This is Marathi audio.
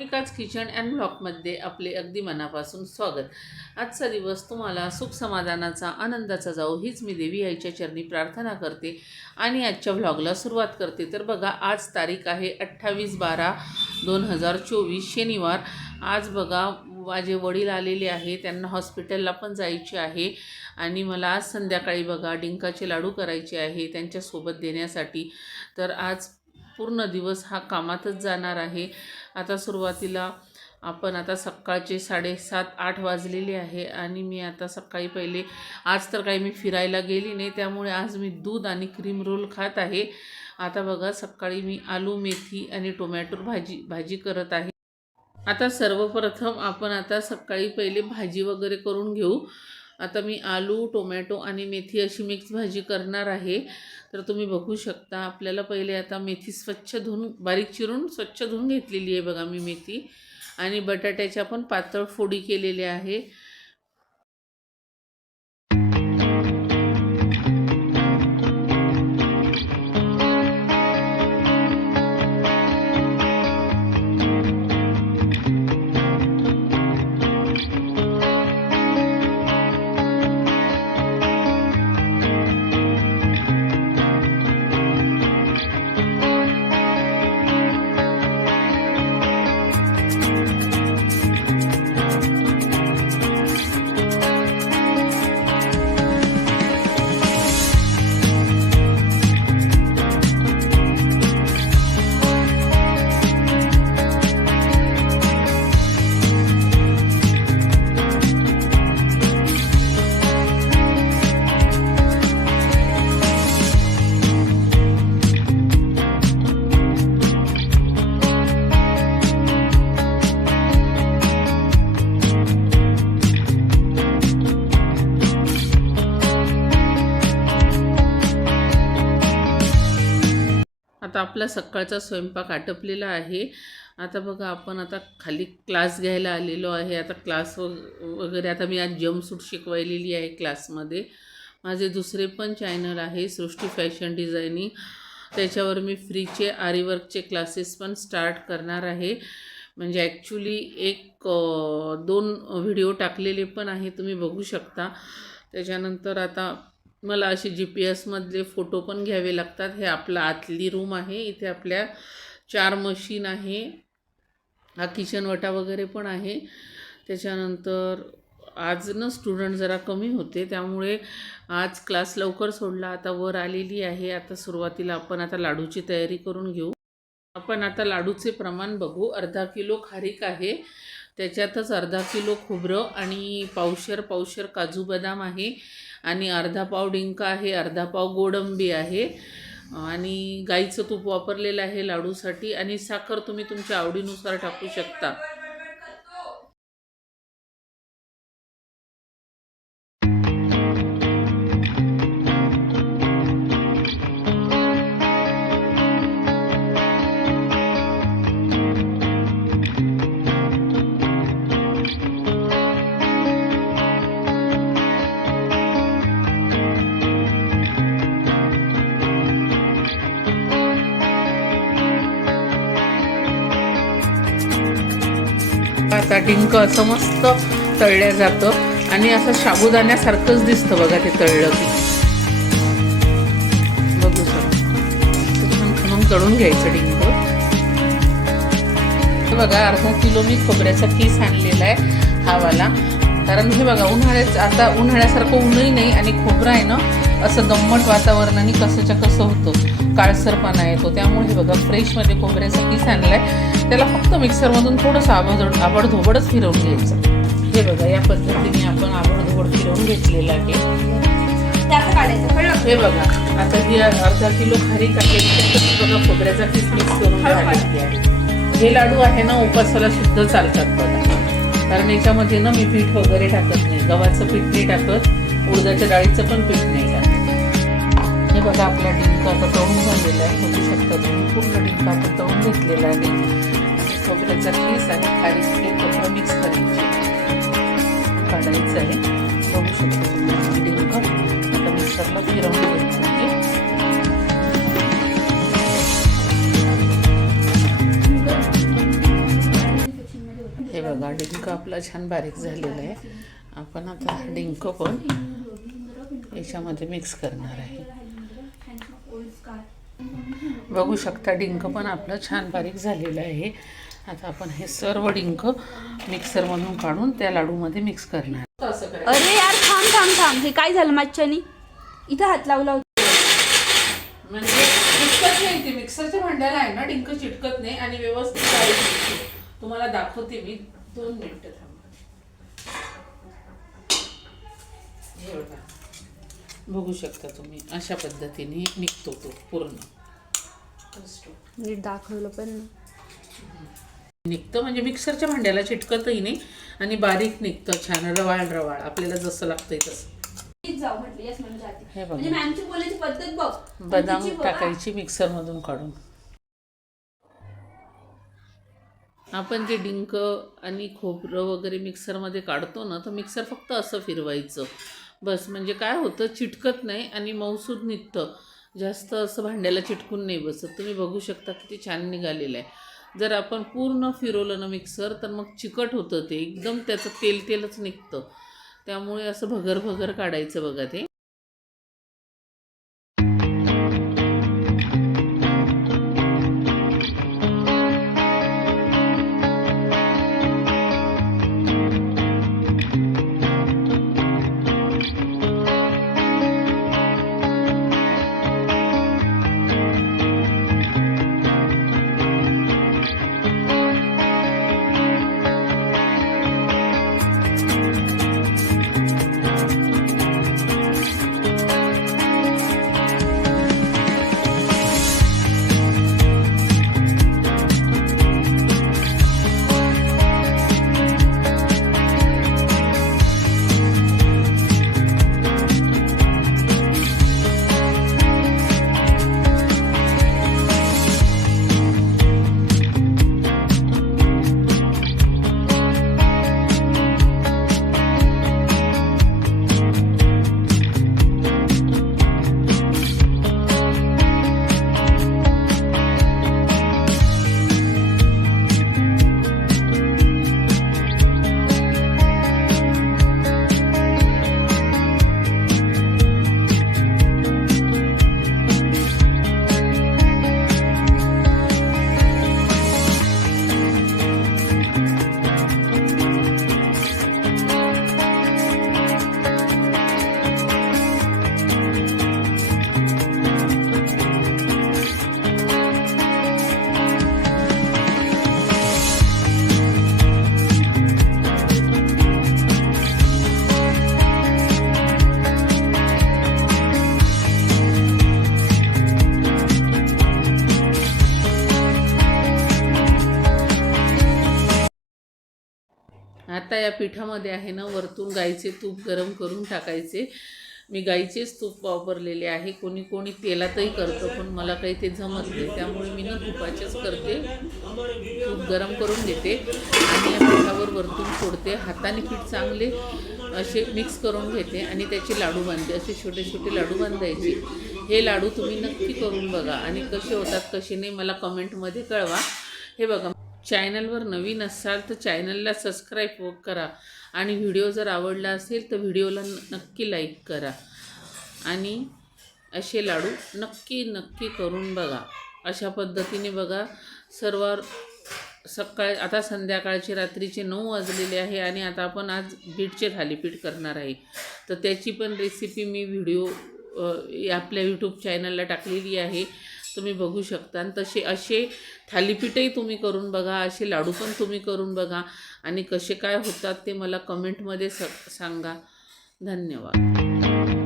एकाच किचन अँड ब्लॉगमध्ये आपले अगदी मनापासून स्वागत। आजचा दिवस तुम्हाला सुख समाधानाचा आनंदाचा जाओ हीच मी देवी आईच्या चरणी प्रार्थना करते आणि आजच्या ब्लॉगला सुरुवात करते। तर बघा, आज तारीख आहे 28/12/2024 शनिवार। आज बघा माझे वडील आलेले आहे, त्यांना हॉस्पिटलला पण जायचे आहे आणि मला आज संध्याकाळी बघा डिंकाचे लाडू करायचे आहे त्यांच्यासोबत देण्यासाठी। तर आज पूर्ण दिवस हा कामातच जाणार आहे। आता सुरुवातीला आपण आता सकाळचे 7:30-8 वाजलेले आहे आणि मी आता सकाळी पहिले आज तर काही मी फिरायला गेली नाही, त्यामुळे आज मी दूध आणि क्रीम रोल खात आहे। आता बघा सकाळी मी आलू मेथी आणि टोमॅटो भाजी करत आहे। आता सर्वप्रथम आपण आता सकाळी पहिले भाजी वगैरे करून घेऊ। आता मी आलू टोमॅटो आणि मेथी अशी मिक्स भाजी करणार आहे। तर तुम्ही बघू शकता, आपल्याला पहिले आता मेथी स्वच्छ धुवून बारीक चिरून स्वच्छ धुवून घेतलेली आहे बघा मी मेथी, आणि बटाट्याच्या पण पातळ फोडी केलेल्या आहे। आता आपला सकाळचा स्वयंपाक आटपलेला आहे। आता बघा आपण आता खाली क्लास घ्यायला आलेलो आहे। आता क्लास वगैरे आता मी आज जम्पसूट शिकवलेली आहे क्लासमध्ये। माझे दुसरे पण चॅनल आहे सृष्टी फॅशन डिझायनिंग, त्याच्यावर मी फ्रीचे आरी वर्कचे क्लासेस पण स्टार्ट करणार आहे। म्हणजे ॲक्च्युली 1-2 व्हिडिओ टाकलेले पण आहे, तुम्ही बघू शकता। त्याच्यानंतर आता मला असे GPS-मधले फोटो पण घ्यावे लागतात। हे आपला आतली रूम आहे, इथे आपल्या 4 मशीन आहे, हा किचन वटा वगैरे पण आहे। त्याच्यानंतर आज ना स्टुडंट जरा कमी होते, त्यामुळे आज क्लास लवकर सोडला। आता वर आलेली आहे। आता सुरुवातीला आपण आता लाडूची तयारी करून घेऊ। आपण आता लाडूचे प्रमाण बघू। अर्धा किलो खारीक आहे, त्याच्यातच अर्धा किलो खोबरं आणि पावशेर काजू बदाम आहे, आणि अर्धा पाव डिंका आहे, अर्धा पाव गोडंबी आहे, आणि गाईचं तूप वापरलेलं आहे लाडूसाठी, आणि साखर तुम्ही तुमच्या आवडीनुसार टाकू शकता। आता डिंक असं मस्त तळल्या जातं आणि असं साबुदाण्यासारखंच दिसतं बघा ते तळलं की। बघू छान खणून तळून घ्यायचं डिंक। हे बघा अर्धा किलो मी खोबऱ्याचा किस आणलेला आहे हा वाला, कारण हे बघा आता उन्हाळ्यासारखं ऊनही नाही, आणि खोबरं आहे ना असं दम्मट वातावरणाने कसंच्या कसं होतं, काळसरपणा येतो, त्यामुळे हे बघा फ्रेशमध्ये खोबऱ्याचा किस आणला आहे। त्याला फक्त मिक्सरमधून थोडंसं आबडधोबडच फिरवून घ्यायचं। हे बघा या पद्धतीने आपण आबडधोबड फिरवून घेतलेलं आहे। हे बघा आता ही अर्धा किलो खारीक आहे, त्याच्यात बघा खोबऱ्याचा किस मिक्स करून घातलेली आहे। हे लाडू आहे ना उपासाला सुद्धा चालतात बघा, कारण याच्यामध्ये ना मी पीठ वगैरे टाकत नाही, गव्हाचं पीठ नाही टाकत, उडदाच्या डाळीचं पण पीठ नाही टाकत। हे बघा आपला डिंक आता तळून झालेला आहे, बघू शकता तुम्ही पूर्ण डिंक आता तळून घेतलेला आहे। खोबऱ्याचा खीस आणि खारीक एकत्र मिक्स करायची, काढायचं आहे। बघू शकता तुम्ही डिंक आता मिक्सरला फिरवून घ्यायचं आहे। बघा डिंक आपला छान बारीक झालेला आहे. आपण आता डिंक पण याच्यामध्ये मिक्स करणार आहे. बघू शकता डिंक पण आपलं छान बारीक झालेलं आहे. आता आपण हे सर्व डिंक मिक्सरमधून काढून त्या लाडूमध्ये मिक्स करणार. अरे यार थांब थांब थांब, हे काय झालं माझ्यानी? इथं हात लावला होता. म्हणजे चिटकत नाही, ते मिक्सरच्या भांड्याला आहे ना डिंक चिटकत नाही आणि व्यवस्थित करायची. तुम्हाला दाखवते मी, 2 मिनिटं थांबा. हे बघा, बघू शकता तुम्ही अशा पद्धतीने निघतो तो पूर्ण. नीट दाखवलं पण निघतं म्हणजे मिक्सरच्या भांड्याला चिटकतही नाही आणि बारीक निघतं छान रवाळ रवाळ आपल्याला जसं लागतंय तसं. जाऊ म्हटलं यस म्हणून जाते. हे बघा, म्हणजे मॅमची बोलायची पद्धत बघ. बदाम टाकायची मिक्सरमधून काढून. आपण जे डिंक आणि खोबरं वगैरे मिक्सरमध्ये काढतो ना, तर मिक्सर फक्त असं फिरवायचं बस. म्हणजे काय होतं, चिटकत नाही आणि मऊसूद निघतं. जास्त असं भांड्याला चिटकून नाही बसत. तुम्ही बघू शकता किती छान निघालेलं आहे. जर आपण पूर्ण फिरवलं ना मिक्सर, तर मग चिकट होतं ते एकदम, त्याचं तेलच निघतं. त्यामुळे असं भगर भगर काढायचं बघा ते. आता या पिठामध्ये आहे ना, वरतून गाईचे तूप गरम करून टाकायचे. मी गाईचेच तूप वापरलेले आहे. कोणी कोणी तेलातही करतं, पण मला काही ते जमत नाही. त्यामुळे मी ना तुपाचेच करते. तूप गरम करून घेते आणि या पिठावर वरतून सोडते. हाताने पीठ चांगले असे मिक्स करून घेते आणि त्याचे लाडू बांधते. असे छोटे छोटे लाडू बांधायचे. हे लाडू तुम्ही नक्की करून बघा आणि कसे होतात कसे नाही मला कमेंटमध्ये कळवा. हे बघा, चॅनलवर नवीन असाल तर चॅनलला सबस्क्राईब करा आणि व्हिडिओ जर आवडला असेल तर व्हिडिओला नक्की लाईक करा आणि असे लाडू नक्की करून बघा. अशा पद्धतीने बघा. सर्व आता संध्याकाळचे रात्रीचे 9 वाजलेले आहे आणि आता आपण आज बीटचे थालीपीठ करणार आहे. तर त्याची पण रेसिपी मी व्हिडिओ आपल्या यूट्यूब चॅनलला टाकलेली आहे. तुम्ही बघू शकता. आणि तसे असे थालीपीठही तुम्ही करून बघा, असे लाडू पण तुम्ही करून बघा आणि कसे काय होतात ते मला कमेंटमध्ये सांगा. धन्यवाद.